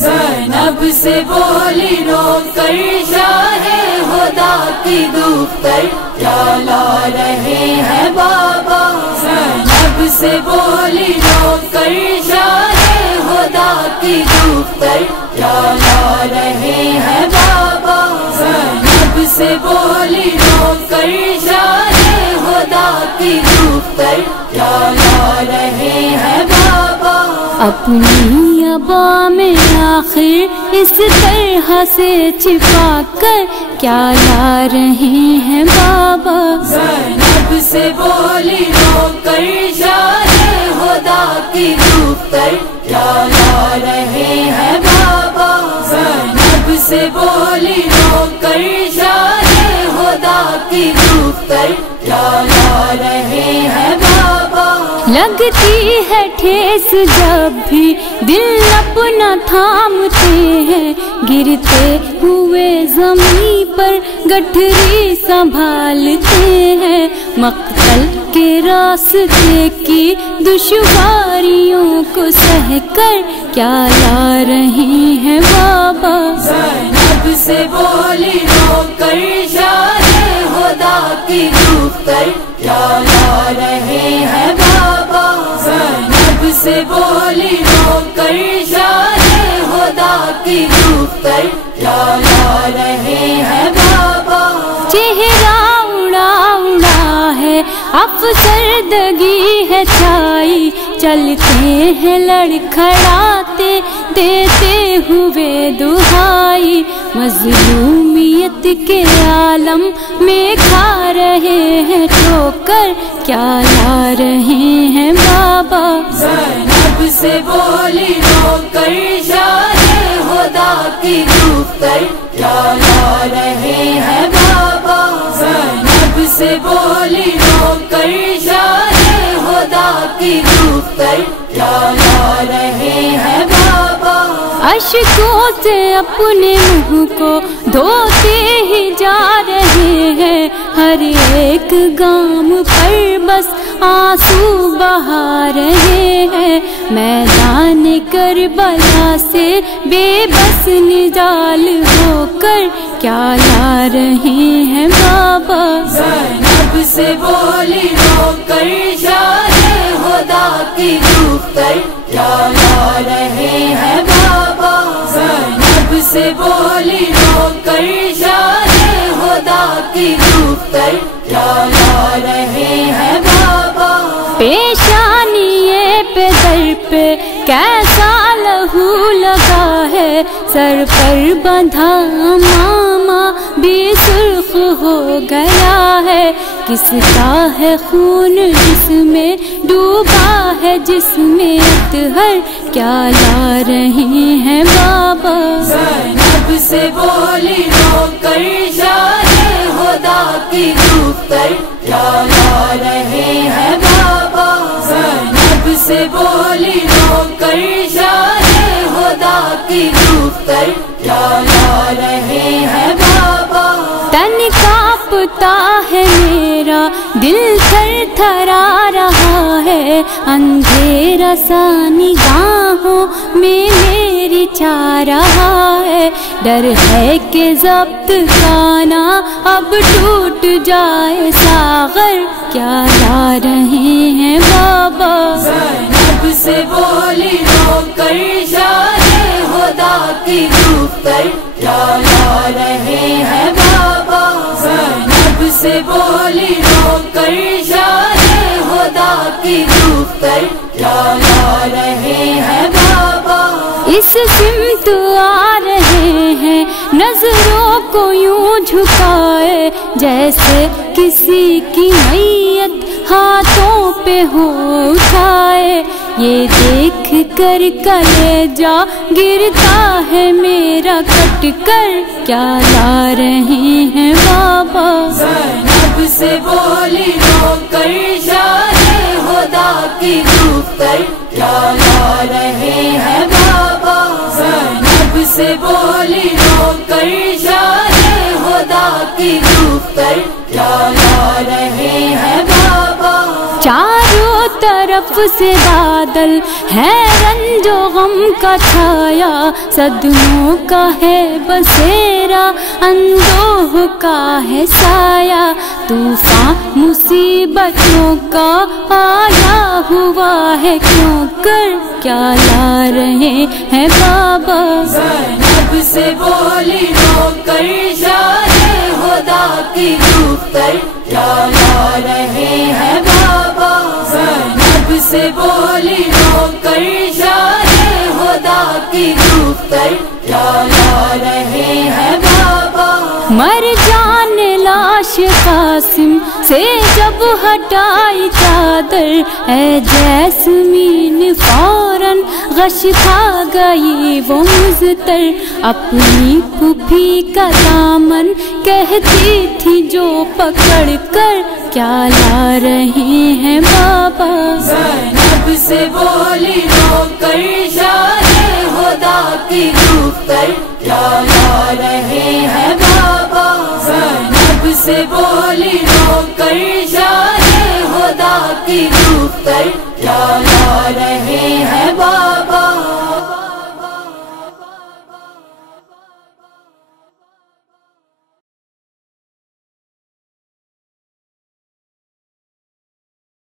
زینب سے بولی رو کر شاہ خدا کی دختر کیا لا رہے ہیں بابا. زینب سے بولی رو کر شاہ خدا کی دختر کیا لا رہے ہیں بابا. زینب سے بولی رو کر شاہ خدا کی دختر کیا لا رہے ہیں بابا. اپنی ابا میں آخر اس طرح سے چھپا کر کیا لا رہے ہیں بابا. زینب سے بولی رو کر شاہ خدا کی دختر کیا لا رہے ہیں بابا. زینب سے بولی رو کر شاہ خدا کی دختر کیا لا رہے ہیں بابا. لگتی ہے ٹھیس جب بھی دل اپنا تھامتے ہیں، گرتے ہوئے زمین پر گٹھری سنبھالتے ہیں. مقتل کے راستے کی دشواریوں کو سہ کر کیا لا رہے ہیں بابا. زینب سے بولی رو کر شاہ خدا کی دختر کیا لا رہے ہیں بابا. زینب سے بولی رو کر شاہ خدا کی دختر کیا لا رہے ہیں بابا. چہرہ اڑا اڑا ہے افسردگی ہے چھائی، چلتے ہیں لڑکھڑاتے دیتے ہوئے دہائی. مظلومیت کے عالم میں کھا رہے ہیں ٹھوکر کیا لا رہے ہیں بابا. زینب سے بولی رو کر شاہ خدا کی دختر کیا لا رہے ہیں بابا. زینب سے بولی رو کر شاہ خدا کی دختر کیا لا رہے ہیں بابا. اشکوں سے اپنے منہ کو دھوتے ہی جا رہے ہیں، ہر ایک گام پر بس آنسو بہا رہے ہیں. میدان کربلا سے بے بس نڈال ہو کر کیا لا رہے ہیں بابا. زینب سے بولی رو کر شاہ خدا کی دختر کیا لا رہے ہیں بابا. زینب سے بولی رو کر شاہ خدا کی دختر کیا لا رہے ہیں بابا. پیشانی پہ در پہ کیسا لہو لگا ہے، سر پر بندھا ماما بھی سرخ ہو گیا ہے. کس کا ہے خون جس میں ڈوبا ہے جسم اطہر کیا لا رہے ہیں بابا. زینب سے بولی رو کر شاہ خدا کی دختر کیا لا رہے ہیں بابا. زینب سے بولی رو کر شاہ خدا کی دختر کیا لا رہے ہیں بابا. تن کانپتا ہے میرا دل تھر تھرا رہا ہے، اندھیرا سا نگاہوں میں میری چھا رہا ہے. ڈر ہے کہ ضبط کانا اب ٹوٹ جائے ساغر کیا لا رہے ہیں بابا. زینب سے بولی رو کر شاہ خدا کی دختر کیا لا رہے ہیں بابا. زینب سے بولی رو کر شاہ خدا کی دختر کیا لا رہے ہیں بابا. اس سمت آ رہے ہیں نظروں کو یوں جھکائے، جیسے کسی کی میت ہاتھوں پہ ہو اٹھائے. یہ دیکھ کر کلیجا گرتا ہے میرا کٹ کر کیا لا رہے ہیں بابا. زینب سے بولی رو کر شاہ خدا کی دختر کیا لا رہے ہیں بابا. زینب سے بولی رو کر شاہ خدا کی دختر کیا لا رہے ہیں بابا. چاروں طرف سے بادل ہے، رنج و غم کا چھایا صدموں کا ہے بسیرا، اندوہ کا ہے سایہ، طوفان مصیبتوں کا آیا ہوا ہے کیوں کر، کیا لا رہے ہیں بابا؟ زینب سے بولی نوکر شاہ خدا کی دختر، کیا لا رہے ہیں بابا؟ زینب سے بولی نوکر شاہ خدا کی دختر، کیا لا رہے ہیں بابا؟ مر جان لاش قاسم سے جب ہٹائی چادر، اے جیسمین فوراً غش کھا گئی وہ مزتر، اپنی پھوپھی کا دامن کہتی تھی جو پکڑ کر، کیا لا رہے ہیں بابا؟ زینب سے بولی نوکر شاہ خدا کی دختر، کیا لا رہے ہیں بابا؟ زینب سے بولی نوکر شاہ خدا کی دختر، کیا لا رہے ہیں بابا؟